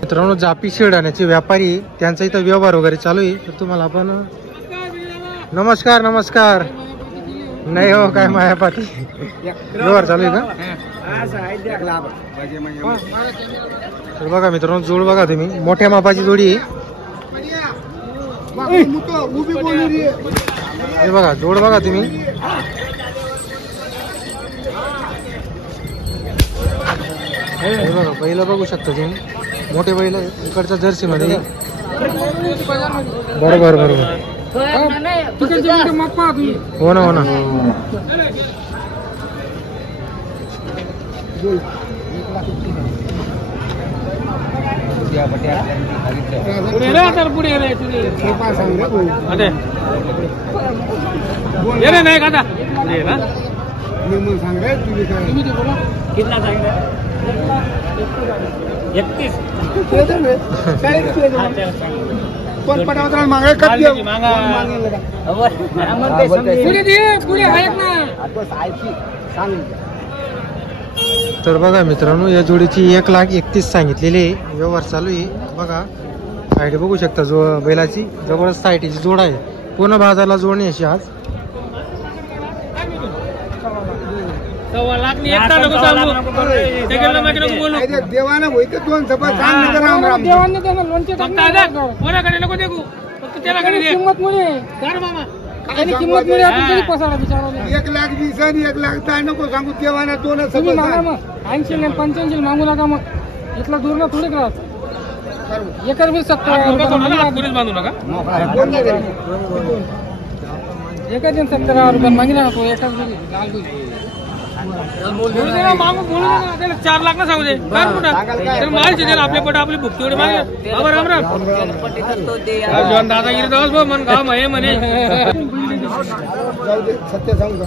मित्रांनो जापी शेडाण्याचे व्यापारी त्यांचा इथं व्यवहार वगैरे चालू आहे, तर तुम्हाला आपण नमस्कार नमस्कार नाही हो काय मायापाती व्यवहार चालू आहे का? तर बघा मित्रांनो जोड बघा तुम्ही, मोठ्या मापाची जोडी आहे हे बघा, जोड बघा तुम्ही. हे बघा बैल बघू शकता तुम्ही, मोठे बैल इकडच्या जर्सी मध्ये. बरोबर बरोबर, हो ना हो ना. नाही का तर बघा मित्रांनो या जोडीची 1,31,00,000 सांगितलेली आहे, व्यवहार चालू आहे. बघा साईड बघू शकता, जो बैलाची जबरदस्त साईडची जोड आहे, पूर्ण बाजारला जोडणी अशी आज. देवाना होते दोन किंमत 1,20,000 आणि 1,10,000 नको सांगू, देवाना दोन 80 आणि 85 मागू नका. मग इथला दूर ना थोडे राहत एकर बी 70,000 बांधू नका. एका दिन 70,000 रुपये मागितला तो एकाच लाल मागू बोलू त्याला 4 लाख ना सांगू दे माल आपले पट आपली भूक तेवढे मागे. राम राम दादागिरी जाऊ मन गाव आहे म्हणे. सत्य सांगू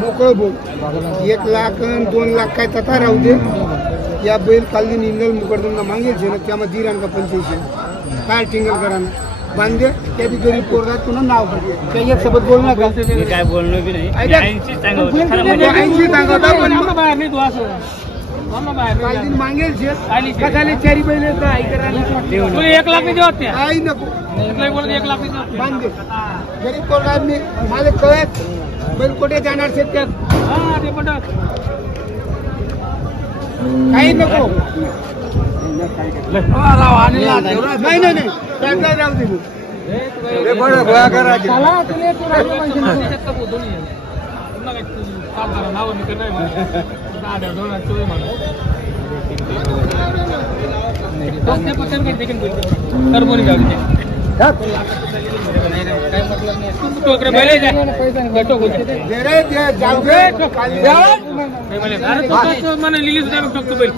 मोकळ बोल, 1 लाख 2 लाख काय तथा राहू दे. या बैल कालदी निंगल मुकडून मागेल ना त्यामध्ये 85 काय टिंगल करा ना बांधे त्या गरीब पोरगा तुला नाव काही एक सोबत बोल नका. काय बोलणं बी नाही. मागेल चारी बैल 1 लाख होते आई नको 1 लाख बांधे गरीब पोरगा मला कळत बैल कुठे जाणार शेतकऱ्यात काही नको. नाही नाही नाही राहू दे लिली सुद्धा ठोकतो बैल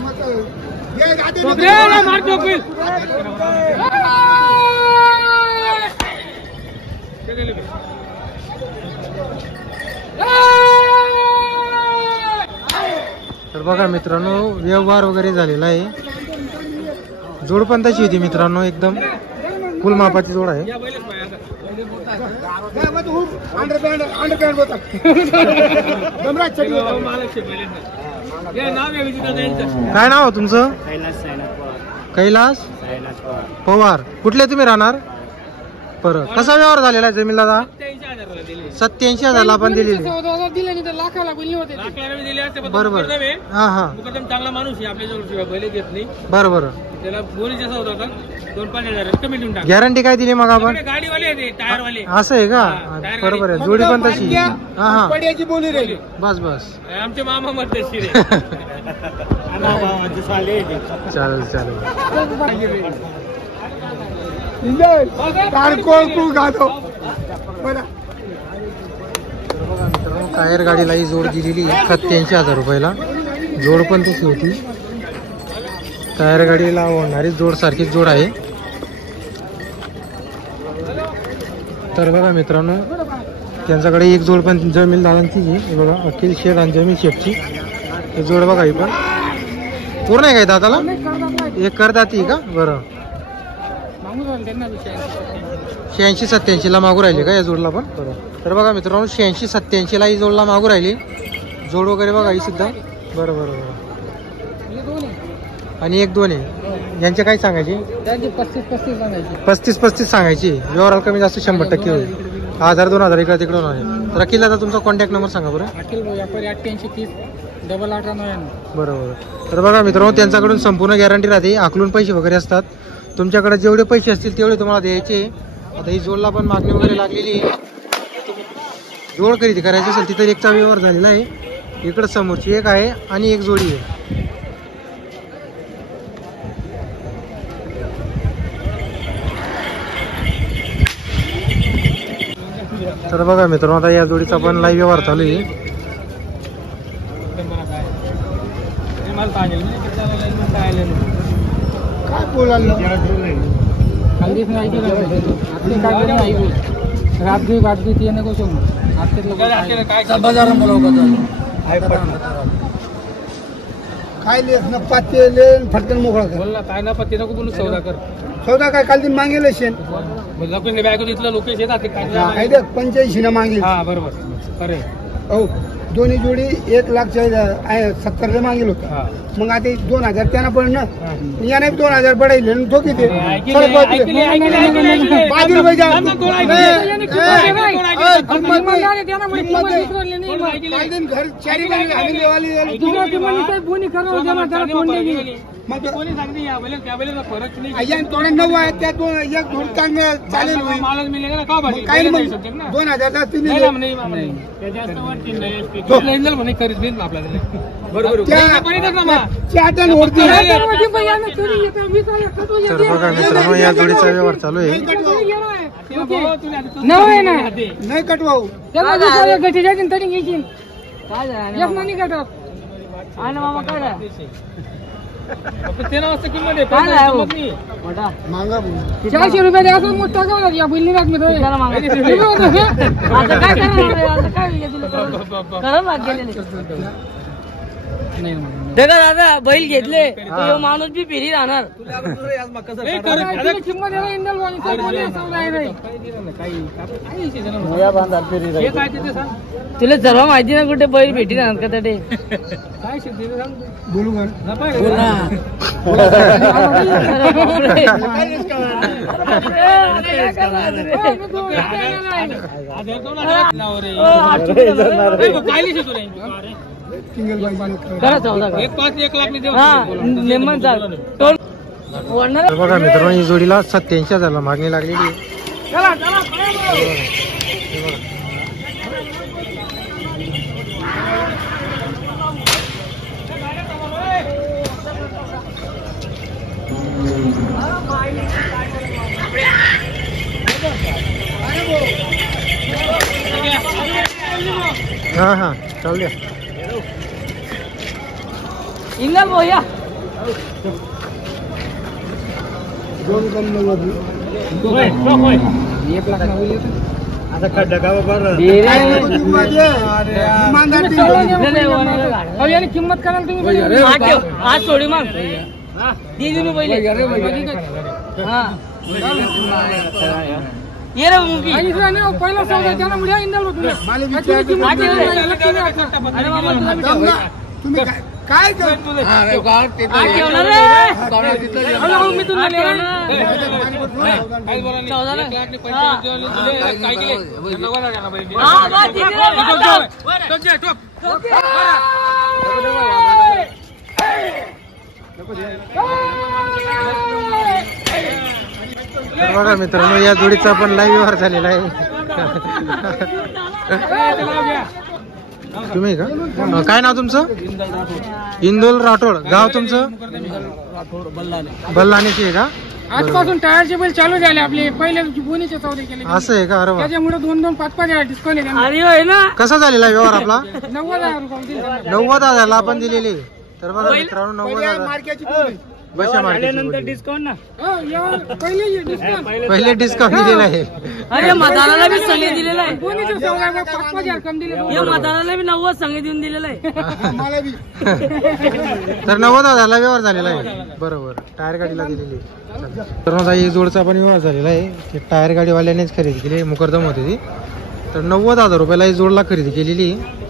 तर बघा मित्रांनो व्यवहार वगैरे झालेला आहे. जोड पण तशी होती मित्रांनो, एकदम फुल मापाची जोड आहे. काय नाव तुमचं? कैलास पवार. कुठले तुम्ही राहणार? परत कसा व्यवहार झालेला आहे जमीन दादा? 87,000 आपण दिलेली. बरोबर हा हा चांगला माणूस आहे आपल्या बैल घेत नाही. बरोबर त्याला बोलीचा सौदा होता 2-5,000 कमी देऊन टाक. गॅरंटी काय दिली मग आपण? गाडीवाले टायरवाले असं आहे का? बरोबर आहे, जोडी पण तशी. हा हा बोली रे बस बस आमचे मामा मध्ये चालेल चालेल. टायर गाडीला ही जोड दिलेली 87,000 रुपयाला. जोड पण तशी होती, टायर गाडीला होणारी जोड सारखीच जोड आहे. तर बघा मित्रांनो त्यांच्याकडे एक जोड पण जमील दादांची आहे बघा, अखिल शेठ आणि जमील शेठची जोड बघा. ही पण पूर्ण आहे काय दादाला? एक करदाती का? बरं मागून राहिले त्यांना 86-87 ला मागू राहिले का या जोडला पण? तर बघा मित्रांनो 86-87 ला ही जोडला मागू राहिली. जोड वगैरे बघा ही सुद्धा. बरं बरं बरं. आणि 1-2 आहे. यांचे काय सांगायचे? 35 सांगायचे. 35 सांगायची. व्यवहाराला कमी जास्त 100% होईल. 1000-2000 इकडे तिकडे होणार आहे. तर अखिल दादा तुमचा कॉन्टॅक्ट नंबर सांगा बरं. अखिल व्यापारी 8830-8899. बरोबर. तर बघा मित्रांनो त्यांच्याकडून संपूर्ण गॅरंटी राहते. आकलून पैसे वगैरे असतात. तुमच्याकडे जेवढे पैसे असतील तेवढे तुम्हाला द्यायचे. आता ही जोडला पण मागणी वगैरे लागलेली आहे. जोड खरेदी करायची असेल तिथं एकचा व्यवहार झालेला आहे. इकडं समोरची एक आहे आणि एक जोडी आहे. तर बघा मित्रांनो आता या जोडीचा पण लाईव्ह व्यवहार चालू आहे. काय बोलायला काय लेस न पाते लेन फटकन मोकळा कर. बोल ना काय ना पत्ती नको बोलू सौदा कर. सौदा काय काल दिन मागेल शेण लोकेश बॅग तिथलं लोकेश येतात ते काय 85 न मागेल. हा बरोबर खरे हो दोन्ही जोडी 1,70,000 मागेल होता. हा मग आता 2,000 त्यांना पडलं ना याने 2,000 पडायले तो किती थोडे 9 आहेत त्या 1 चांगलं चालेल. काही 2,000 तर बघा मित्रांनो या जोडीचा व्यवहार चालू आहे. नाही कटवाऊ मागा 400 रुपये द्यायचं मोठा का या बिल्ली बॅग मध्ये दादा बैल घेतले तो माणूस बी फिरी राहणार. तुला सर्व माहिती ना कुठे बैल भेटी राहणार का ते काय बोलू का बघा मित्रांनो ही जोडीला 87,000 मागणी लागलेली आहे. हा हा चालू द्या. इंगल भैया 2,90,000 आता खड्डा का किंमत कराल तुम्ही आज सोडी मग दे पहिले ये रे मुंगी पहिला सौदा त्याला मुळ्या इंदल तुम्ही काय बघा मित्रांनो या जोडीचा पण लाईव्ह व्यवहार झालेला आहे. तुम्ही का काय नाव तुमचं? इंदोल राठोड. गाव तुमचं? बल्लानेची आहे का? आजपासून टायरचे बैल चालू झाले आपले पहिले बोनीचे सौदे केले. असं आहे का? अरे वा. त्याच्यामुळे 2-2-5-5 डिस्काउंट कसा झालेला व्यवहार आपला? 90,000 रुपये 90,000 ला आपण दिलेले. तर बघा मित्रांनो 90,000 बशा मार्केटची नंतर बोली. डिस्काउंट ना पहिले पहिले डिस्काउंट दिलेला आहे. अरे मदाराला बी संगे दिलेला आहे दिले या मदाराला बी 90 संगे देऊन दिलेला आहे मला बी तर 90,000ला व्यवहार झालेला आहे. बरोबर, टायर गाडीला दिलेली आहे. तर माझा एक जोडचा पण व्यवहार झालेला आहे. की टायर गाडीवाल्यानेच खरेदी केली, मुकरदम होती ती. तर 90,000 रुपयाला ही जोडला खरेदी केलेली आहे.